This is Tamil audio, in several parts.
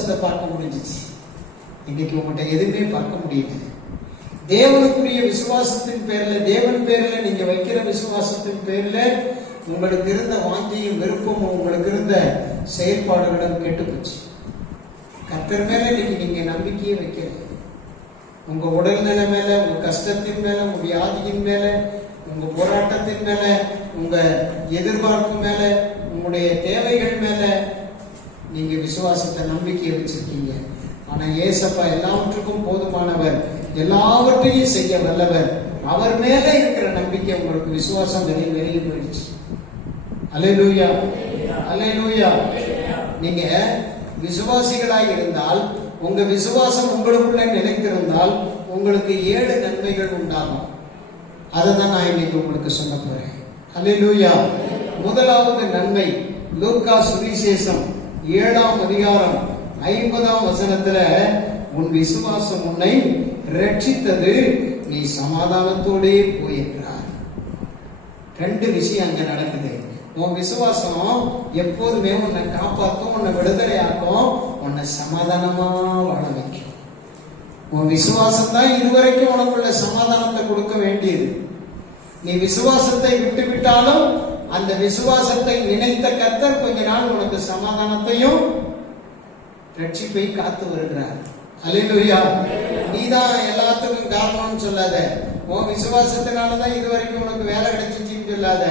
சந்தோஷத்தை பார்க்க முடிஞ்சிச்சு. இன்னைக்கு உங்கள்கிட்ட எதுவுமே பார்க்க முடியல. தேவனுக்குரிய விசுவாசத்தின் பேர்ல தேவன் பேர்ல நீங்க வைக்கிற விசுவாசத்தின் பேர்ல உங்களுக்கு இருந்த வாஞ்சியும் விருப்பமும் உங்களுக்கு இருந்த செயல்பாடுகளும் கெட்டு போச்சு கத்தர் மேல இன்னைக்கு நீங்க நம்பிக்கையே வைக்கிறது உங்க உடல்நிலை மேல உங்க கஷ்டத்தின் மேல உங்க வியாதியின் மேல உங்க போராட்டத்தின் மேல உங்க எதிர்பார்ப்பு மேல உங்களுடைய தேவைகள் மேல நீங்க விசுவாசத்தை நம்பிக்கையை வச்சிருக்கீங்க. ஆனா ஏசப்பா எல்லாவற்றுக்கும் போதுமானவர். எல்லாவற்றையும் செய்ய வல்லவர். அவர் மேல இருக்கிற நம்பிக்கை உங்களுக்கு விசுவாசம் வெளியே வெளியே போயிடுச்சு. அலையலூயா அலையலூயா நீங்க விசுவாசிகளாய் இருந்தால் உங்க விசுவாசம் உங்களுக்குள்ள நிலைத்திருந்தால் உங்களுக்கு ஏழு நன்மைகள் உண்டாகும். அதை தான் நான் இன்னைக்கு உங்களுக்கு சொல்ல போறேன். அலையலூயா முதலாவது நன்மை லூக்கா சுவிசேஷம். ஏழாம் அதிகாரம் ஐம்பதாம் வசனத்துல உன் விசுவாசம் உன்னை ரட்சித்தது நீ சமாதானத்தோடே போயிருக்கிறார் ரெண்டு விஷயம் அங்க நடக்குது. உன் விசுவாசம் எப்போதுமே உன்னை காப்பாற்றும் உன்னை விடுதலையாக்கும் உன்னை சமாதானமா வாழ வைக்கும். உன் விசுவாசம் தான் இதுவரைக்கும் உனக்குள்ள சமாதானத்தை கொடுக்க வேண்டியது. நீ விசுவாசத்தை விட்டு விட்டாலும் அந்த விசுவாசத்தை நினைத்த கர்த்தர் கொஞ்ச நாள் உனக்கு சமாதானத்தையும் ரட்சிப்பை காத்து வருகிறார். அல்லேலூயா நீதான் எல்லாத்துக்கும் காரணம்னு சொல்லாத. உன் விசுவாசத்தினாலதான் இதுவரைக்கும் உனக்கு வேலை கிடைச்சிச்சின்னு சொல்லாத.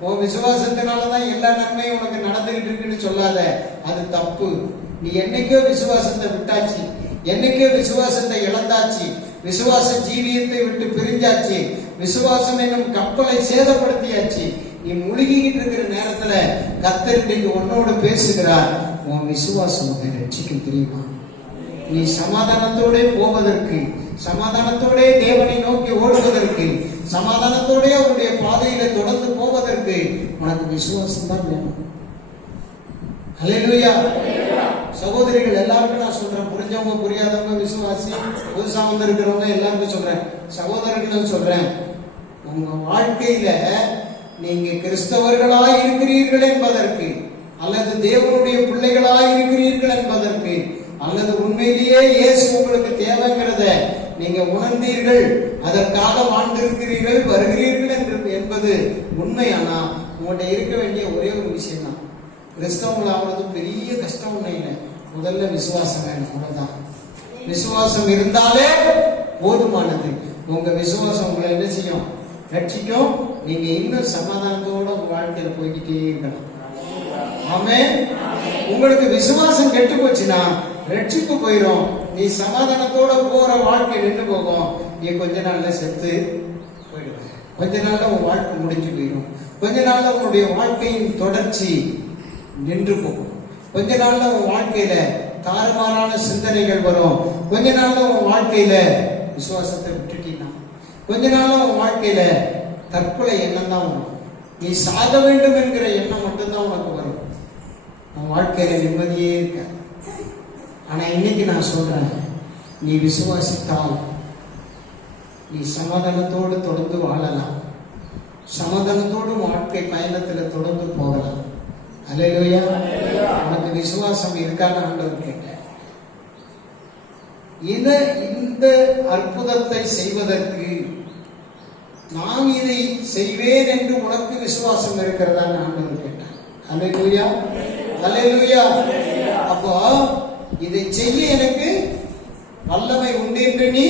உன் விசுவாசத்தினாலதான் எல்லா நன்மையும் உனக்கு நடந்துகிட்டு இருக்குன்னு சொல்லாத. அது தப்பு. நீ என்னைக்கோ விசுவாசத்தை விட்டாச்சு. என்னைக்கோ விசுவாசத்தை இழந்தாச்சு. விசுவாச ஜீவியத்தை விட்டு பிரிஞ்சாச்சு. விசுவாசம் என்னும் கப்பலை சேதப்படுத்தியாச்சு. நீ முழுகிக்கிட்டு இருக்கிற நேரத்துல கத்தர் இன்னைக்கு உன்னோடு பேசுகிறார். உன் விசுவாசம் உன்னை ரட்சிக்கும் தெரியுமா? நீ சமாதானத்தோட போவதற்கு சமாதானத்தோட தேவனை நோக்கி ஓடுவதற்கு சமாதானத்தோட உன்னுடைய பாதையில தொடர்ந்து போவதற்கு உனக்கு விசுவாசம் தான் வேணும். அலையிலுயா சகோதரிகள் எல்லாருக்கும் நான் சொல்றேன். புரிஞ்சவங்க புரியாதவங்க விசுவாசி புதுசா வந்திருக்கிறவங்க எல்லாருக்கும் சொல்றேன். சகோதரர்களும் சொல்றேன். உங்க வாழ்க்கையில நீங்க கிறிஸ்தவர்களாய் இருக்கிறீர்கள் என்பதற்கு அல்லது தேவனுடைய பிள்ளைகளாய் இருக்கிறீர்கள் என்பதற்கு அல்லது உண்மையிலேயே இயேசு உங்களுக்கு தேவைங்கிறத நீங்க உணர்ந்தீர்கள் அதற்காக வாழ்ந்திருக்கிறீர்கள் வருகிறீர்கள் என்று என்பது உண்மையானா உங்கள்கிட்ட இருக்க வேண்டிய ஒரே ஒரு விஷயம் தான் கிறிஸ்தவங்களாவது பெரிய கஷ்டம் ஒண்ணு இல்லை. முதல்ல விசுவாசம் வேணும் அவ்வளவுதான். விசுவாசம் இருந்தாலே போதுமானது. உங்க விசுவாசம் உங்களை என்ன செய்யும்? ரட்சிக்கும். நீங்க இன்னும் சமாதானத்தோட உங்க வாழ்க்கையில போய்கிட்டே இருக்கணும் ஆமே உங்களுக்கு விசுவாசம் கெட்டு போச்சுன்னா ரட்சிப்பு போயிடும் நீ சமாதானத்தோட போற வாழ்க்கை நின்று போகும். நீ கொஞ்ச நாள்ல செத்து போயிடுவ கொஞ்ச நாள்ல உன் வாழ்க்கை முடிஞ்சு போயிடும் கொஞ்ச நாள்ல உன்னுடைய வாழ்க்கையின் தொடர்ச்சி நின்று போகும். கொஞ்ச நாள்ல உன் வாழ்க்கையில தாறுமாறான சிந்தனைகள் வரும். கொஞ்ச நாள்ல உன் வாழ்க்கையில விசுவாசத்தை விட்டுட்டீங்கன்னா கொஞ்ச நாள்ல உன் வாழ்க்கையில தற்கொலை எண்ணம் தான் வரும் நீ சாக வேண்டும் என்கிற எண்ணம் மட்டும்தான் உனக்கு வரும். உன் வாழ்க்கையில நிம்மதியே இருக்க ஆனா இன்னைக்கு நான் சொல்றேன் நீ விசுவாசித்தால் நீ சமாதானத்தோடு தொடர்ந்து வாழலாம். சமாதானத்தோடு வாழ்க்கை பயணத்தில் தொடர்ந்து போகலாம். அலையிலோயா உனக்கு விசுவாசம் இருக்கான ஆண்டவர் கேட்டேன் இதை இந்த அற்புதத்தை செய்வதற்கு நான் இதை செய்வேன் என்று உனக்கு விசுவாசம் இருக்கிறதா ஆண்டவர் கேட்டார். அல்லேலூயா. அல்லேலூயா. அப்போ இதை செய்ய எனக்கு வல்லமை உண்டு என்று நீ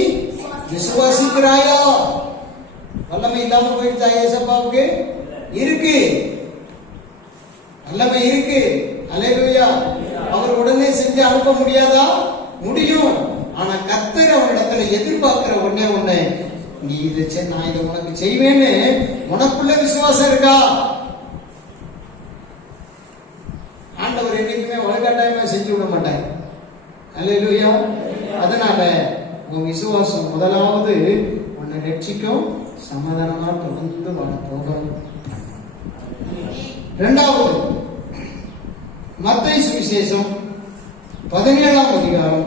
விசுவாசிக்கிறாயா? வல்லமை இல்லாம போயிடுச்சா ஏசப்பாவுக்கு? இருக்கு. வல்லமை இருக்கு. அலையா அவர் உடனே செஞ்சு அனுப்ப முடியாதா? முடியும். ஆனா கத்தர் அவரிடத்துல எதிர்பார்க்கிற ஒன்னே ஒன்னு நீ இதை செய் நான் இதை உனக்கு செய்வேன்னு உனக்குள்ள விசுவாசம் இருக்கா? ஆண்டவர் என்னைக்குமே உலகட்டாயமா செஞ்சு விட மாட்டார். அல்லையா அதனால உன் விசுவாசம் முதலாவது உன்னை ரட்சிக்கும் சமாதானமா தொடர்ந்து வாழ போகும் இரண்டாவது மத்திய சுவிசேஷம் பதினேழாம் அதிகாரம்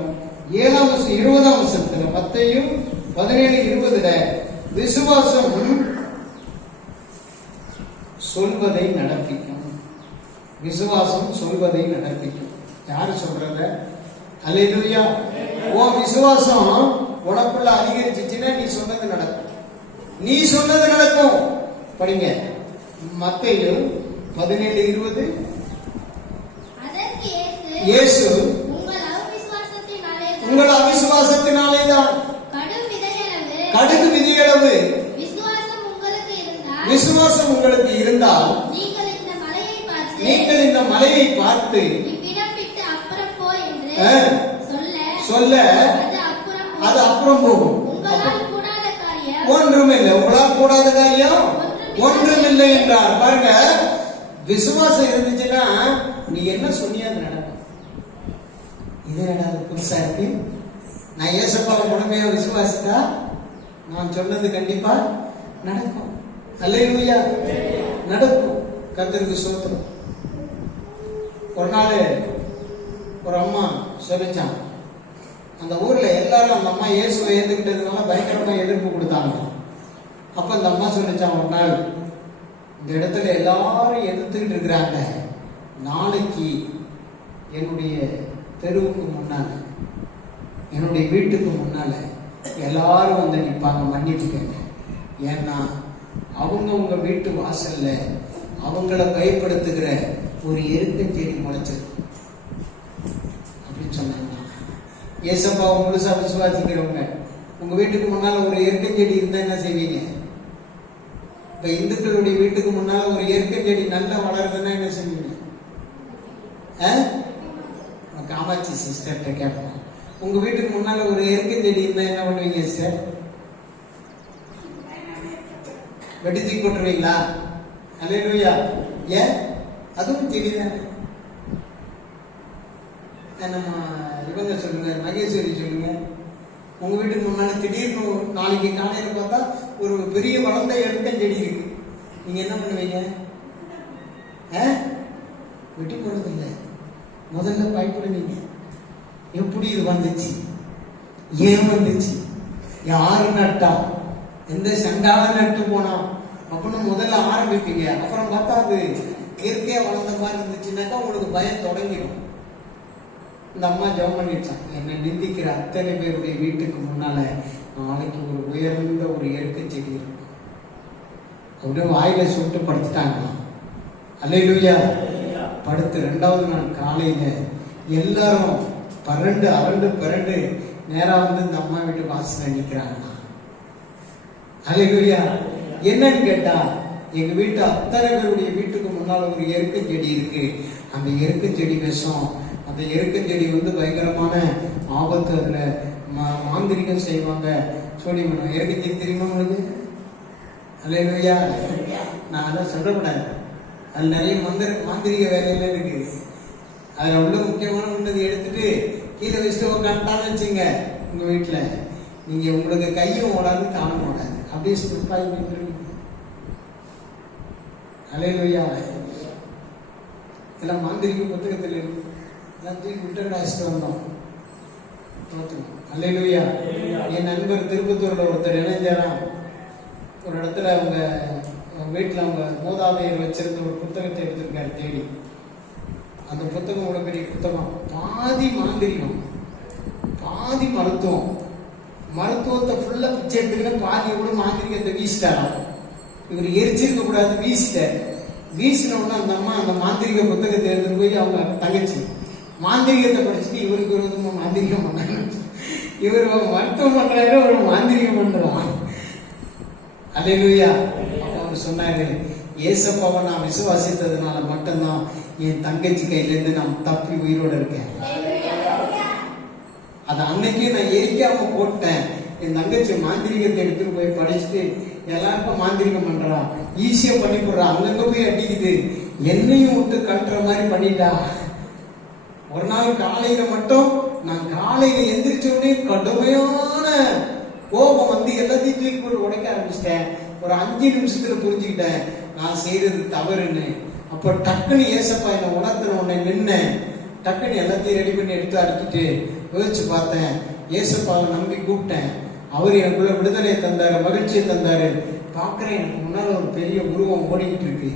ஏழாம் வருஷம் இருபதாம் வருஷத்துல மத்தையும் பதினேழு இருபதுல விசுவாசம் சொல்வதை நடப்பிக்கும். விசுவாசம் சொல்வதை நடப்பிக்கும். யாரு சொல்றத? அல்லேலூயா உன் விசுவாசம் உனக்குள்ள அதிகரிச்சுச்சுன்னா நீ சொன்னது நடக்கும். நீ சொன்னது நடக்கும். படிங்க. மத்தேயு பதினேழு இருபது. இயேசு உங்கள் அவிசுவாசத்தினாலே தான் உங்கள் அவிசுவாசத்தினாலே தான் கடும் விதையளவு கடுகு விதியளவு விசுவாசம் உங்களுக்கு இருந்தால் விசுவாசம் உங்களுக்கு இருந்தால் நீங்கள் இந்த மலையை பார்த்து. சொல்ல அது அப்புறம் போகும். உங்களால் கூடாத காரியம் ஒன்றுமில்லை. உங்களால் கூடாத காரியம் ஒன்றுமில்லை. என்றார். பாருங்க விசுவாசம் இருந்துச்சுன்னா நீ என்ன சொன்னியா அது நடக்கும். இது இது புதுசா இருக்கு? நான் ஏசப்பாவை முழுமையா விசுவாசித்தா நான் சொன்னது கண்டிப்பா நடக்கும். அல்லையா நடக்கும். கத்திரிக்கு சோத்திரம் ஒரு நாள் ஒரு அம்மா சொல்லிச்சான் அந்த ஊர்ல எல்லாரும் அந்த அம்மா இயேசுவை ஏத்துக்கிட்டதுனால பயங்கரமா எதிர்ப்பு கொடுத்தாங்க. அப்ப அந்த அம்மா சொல்லிச்சான் ஒரு நாள் இந்த இடத்துல எல்லாரும் எதிர்த்துக்கிட்டு இருக்கிறாங்க. நாளைக்கு என்னுடைய தெருவுக்கு முன்னால என்னுடைய வீட்டுக்கு முன்னால எல்லாரும் வந்து நிற்பாங்க மன்னிப்பு கேட்க ஏன்னா அவங்கவுங்க வீட்டு வாசல்ல அவங்கள பயப்படுத்துகிற ஒரு எருக்கச் செடி முளைச்சது. அப்படின்னு சொன்னாங்க. ஏசப்பாவை முழுசா விசுவாசிக்கிறவங்க உங்க வீட்டுக்கு முன்னால ஒரு இயற்கை செடி இருந்தா என்ன செய்வீங்க? இப்ப இந்துக்களுடைய வீட்டுக்கு முன்னால ஒரு இயற்கை செடி நல்லா வளருதுன்னா என்ன செய்வீங்க? ஆ? காமாட்சி சிஸ்டர்கிட்ட கேட்போம். உங்க வீட்டுக்கு முன்னால ஒரு எருக்கச் செடி இருந்தா என்ன பண்ணுவீங்க சார் வெட்டி தூக்கி போட்டுருவீங்களா அலையா ஏன்? அதுவும் செடி தானே நம்ம இவங்க சொல்லுங்க மகேஸ்வரி சொல்லுங்க. உங்க வீட்டுக்கு முன்னால திடீர்னு நாளைக்கு காலையில பார்த்தா ஒரு பெரிய வளர்ந்த எடுக்கம் செடி இருக்கு. நீங்க என்ன பண்ணுவீங்க? ஆ? வெட்டி போறது இல்லை முதல்ல பயப்படுவீங்க. எப்படி இது வந்துச்சு? ஏன் வந்துச்சு? யாரு நட்டா? எந்த சண்டால நட்டு போனா அப்படின்னு முதல்ல ஆரம்பிப்பீங்க. அப்புறம் பார்த்தா அது இயற்கையா வளர்ந்த மாதிரி இருந்துச்சுன்னாக்கா உங்களுக்கு பயம் தொடங்கிடும். இந்த அம்மா ஜெபம் பண்ணிடுச்சான். என்னை நிந்திக்கிற அத்தனை பேருடைய வீட்டுக்கு முன்னால நாளைக்கு ஒரு உயர்ந்த ஒரு இயற்கை செடி இருக்கும். அப்படியே வாயில சுட்டு படுத்துட்டாங்க. அல்லேலூயா. படுத்து ரெண்டாவது நாள் காலையில எல்லாரும் பரண்டு அரண்டு பரண்டு நேரா வந்து இந்த அம்மா வீட்டு வாசல நிக்கிறாங்க. அல்லேலூயா என்னன்னு கேட்டா எங்க வீட்டு அத்தனை பேருடைய வீட்டுக்கு முன்னால ஒரு எருக்க செடி இருக்கு. அந்த எருக்க செடி விஷம் அந்த எருக்க செடி வந்து பயங்கரமான ஆபத்து அதுல மா- மாந்திரிகம் செய்வாங்க. சொல்லி எருக்க செடி தெரியுமா உங்களுக்கு? அல்லேலூயா நான் அதான் சொல்லக்கூடாது. அது நிறைய மந்திர மாந்திரிக வேலையெல்லாம் இருக்கு. அதில் உள்ள முக்கியமான உள்ளது எடுத்துட்டு கீழே வச்சுட்டு உட்காந்துட்டான்னு வச்சுங்க. உங்கள் வீட்டில். நீங்கள் உங்களுக்கு கையும் ஓடாது காணும் ஓடாது. அப்படியே ஸ்லிப்பாகி நின்றுவீங்க அலையிலையா இதெல்லாம் மாந்திரிக புத்தகத்தில் இருக்கு. எல்லாம் தூக்கி விட்டு அழைச்சிட்டு வந்தோம். அல்லையா என் நண்பர் திருப்பத்தூரில் ஒருத்தர் இணைஞ்சாராம் ஒரு இடத்துல அவங்க வீட்டில் அவங்க மூதாதையர் வச்சிருந்த ஒரு புத்தகத்தை எடுத்திருக்காரு தேடி. அந்த புத்தகம் இவ்வளவு பெரிய புத்தகம்? பாதி மாந்திரிகம். பாதி மருத்துவம். மருத்துவத்தை ஃபுல்லா பிச்சை எடுத்துக்கிட்டு பாதியை கூட மாந்திரிகத்தை வீசிட்டாராம் இவர் எரிச்சிருக்க கூடாது வீசிட்டாரு. வீசின உடனே அந்த அம்மா அந்த மாந்திரிக புத்தகத்தை எடுத்துட்டு போய் அவங்க தங்கச்சி மாந்திரிகத்தை படிச்சுட்டு இவருக்கு விரோதமா மாந்திரிகம் பண்ணாங்க இவர் மருத்துவம் பண்றாரு ஒரு மாந்திரிகம் பண்றான் அல்லேலூயா. அவர் சொன்னாரு ஏசப்பாவை நான் விசுவாசித்ததுனால மட்டும்தான் என் தங்கச்சி கையில இருந்து நான் தப்பி உயிரோட இருக்கேன். அது அன்னைக்கே நான் எரிக்காம போட்டேன். என் தங்கச்சி மாந்திரிகத்தை எடுத்துட்டு போய் படிச்சுட்டு எல்லாருக்கும் மாந்திரிகம் பண்றா. ஈஸியா பண்ணி போடுறா. அங்கங்க போய் அடிக்குது. என்னையும் விட்டு கட்டுற மாதிரி பண்ணிட்டா. ஒரு நாள் காலையில மட்டும் நான் காலையில எந்திரிச்ச உடனே கடுமையான கோபம் வந்து எல்லாத்தையும் தூக்கி போட்டு உடைக்க ஆரம்பிச்சிட்டேன். ஒரு அஞ்சு நிமிஷத்துல புரிஞ்சுக்கிட்டேன். நான் செய்யறது தவறுன்னு. அப்ப டக்குன்னு ஏசப்பா என்னை உணர்த்தின உடனே நின்னேன் டக்குன்னு எல்லாத்தையும் ரெடி பண்ணி எடுத்து அடிக்கிட்டு யோசிச்சு பார்த்தேன். ஏசப்பாவை நம்பி கூப்பிட்டேன். அவர் எனக்குள்ள விடுதலையை தந்தாரு மகிழ்ச்சியை தந்தாரு. பார்க்குறேன் எனக்கு முன்னால ஒரு பெரிய உருவம் ஓடிக்கிட்டு இருக்கு.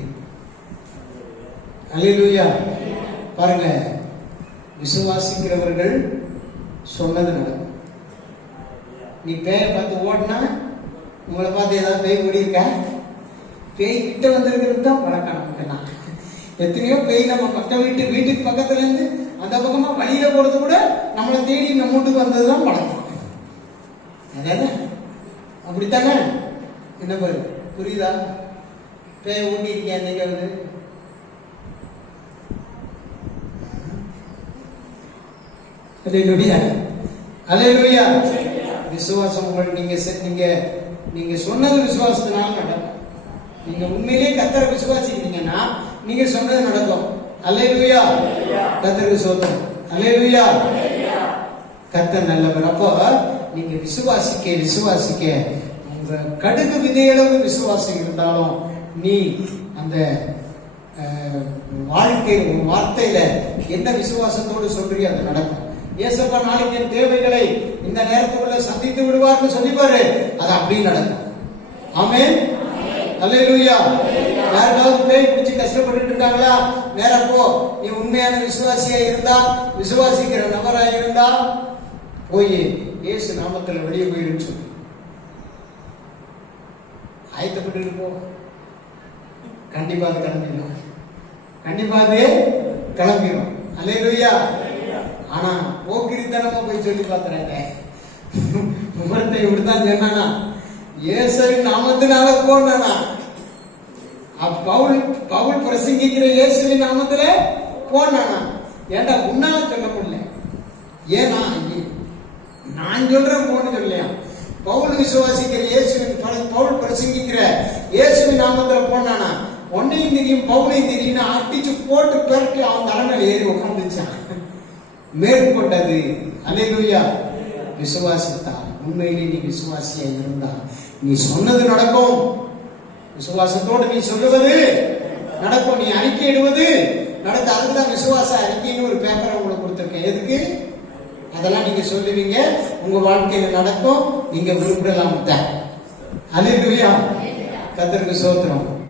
அல்லேலூயா பாருங்க விசுவாசிக்கிறவர்கள் சொன்னது நடக்கும். நீ பேயை பார்த்து ஓடினா உங்களை பார்த்து ஏதாவது பேய் ஓடி இருக்கா பேய் கிட்ட வந்திருக்கிறது தான் வழக்கம் நமக்கு நான் எத்தனையோ பேய் நம்ம பக்க வீட்டு வீட்டுக்கு பக்கத்துல இருந்து அந்த பக்கமா வழியில போறது கூட நம்மளை தேடி நம்ம வீட்டுக்கு வந்தது தான் பழக்கம். அதானே? அப்படித்தானே? என்ன பாரு புரியுதா? பேய் ஓட்டி இருக்கேன் என்னைக்கு வந்து. அல்லேலூயா விசுவாசம் உங்கள் நீங்க நீங்க நீங்க சொன்னது விசுவாசத்தினால நடக்கும். நீங்க உண்மையிலேயே கத்தரை விசுவாசிக்கிறீங்கன்னா நீங்க சொன்னது நடக்கும். அல்லேலூயா. கத்தருக்கு சோதம் அல்லேலூயா. கத்தர் நல்லவர். அப்போ நீங்க விசுவாசிக்க விசுவாசிக்க உங்க கடுகு விதையளவு விசுவாசம் இருந்தாலும் நீ அந்த வாழ்க்கை உன் வார்த்தையில என்ன விசுவாசத்தோடு சொல்றியோ அது நடக்கும். ஏசப்பா நாளைக்கு என் தேவைகளை இந்த நேரத்துக்குள்ள சந்தித்து விடுவார்னு சொல்லிப்பாரு அது அப்படியே நடக்கும். ஆமென். அல்லேலூயா. யாருக்காவது பேய் கஷ்டப்பட்டு கஷ்டப்பட்டுட்டு இருக்காங்களா? நேரா போ. நீ உண்மையான விசுவாசியா இருந்தா விசுவாசிக்கிற நபரா இருந்தா போய் இயேசு நாமத்துல வெளியே போயிருன்னு சொல்லு. ஆயத்தப்பட்டு இருப்போம் கண்டிப்பா அது கிளம்பிடும். கண்டிப்பா அது கிளம்பிடும். அல்லேலூயா. ஆனா போக்கிரித்தனமா போய் சொல்லி பார்த்துறாங்க விவரத்தை இப்படித்தான் சொன்னானா? இயேசுவின் நாமத்தினால போனானா? பவுல் பவுல் பிரசங்கிக்கிற இயேசுவின் நாமத்துல போனானா? ஏண்டா உன்னால சொல்ல முடியல. ஏன்னா நான் சொல்றேன் போன்னு சொல்லலையா? பவுல் விசுவாசிக்கிற இயேசுவின் பவுல் பிரசங்கிக்கிற இயேசுவின் நாமத்துல போனானா? உன்னையும் தெரியும் பவுனையும் தெரியும் அடிச்சு போட்டு பெருக்கி அவன் தலைமையில் ஏறி உட்காந்துச்சான் மேற்கொண்டது அல்லேலூயா. விசுவாசித்தார். உண்மையிலே நீ விசுவாசியா இருந்தா நீ சொன்னது நடக்கும். விசுவாசத்தோடு நீ சொல்லுவது நடக்கும் நீ அறிக்கையிடுவது நடக்க அதுக்குதான் விசுவாச அறிக்கைன்னு ஒரு பேப்பரை உங்களுக்கு கொடுத்துருக்கேன். எதுக்கு? அதெல்லாம் நீங்க சொல்லுவீங்க. உங்க வாழ்க்கையில நடக்கும். நீங்க விரும்பலாம். அல்லேலூயா கத்தருக்கு சோத்திரம்.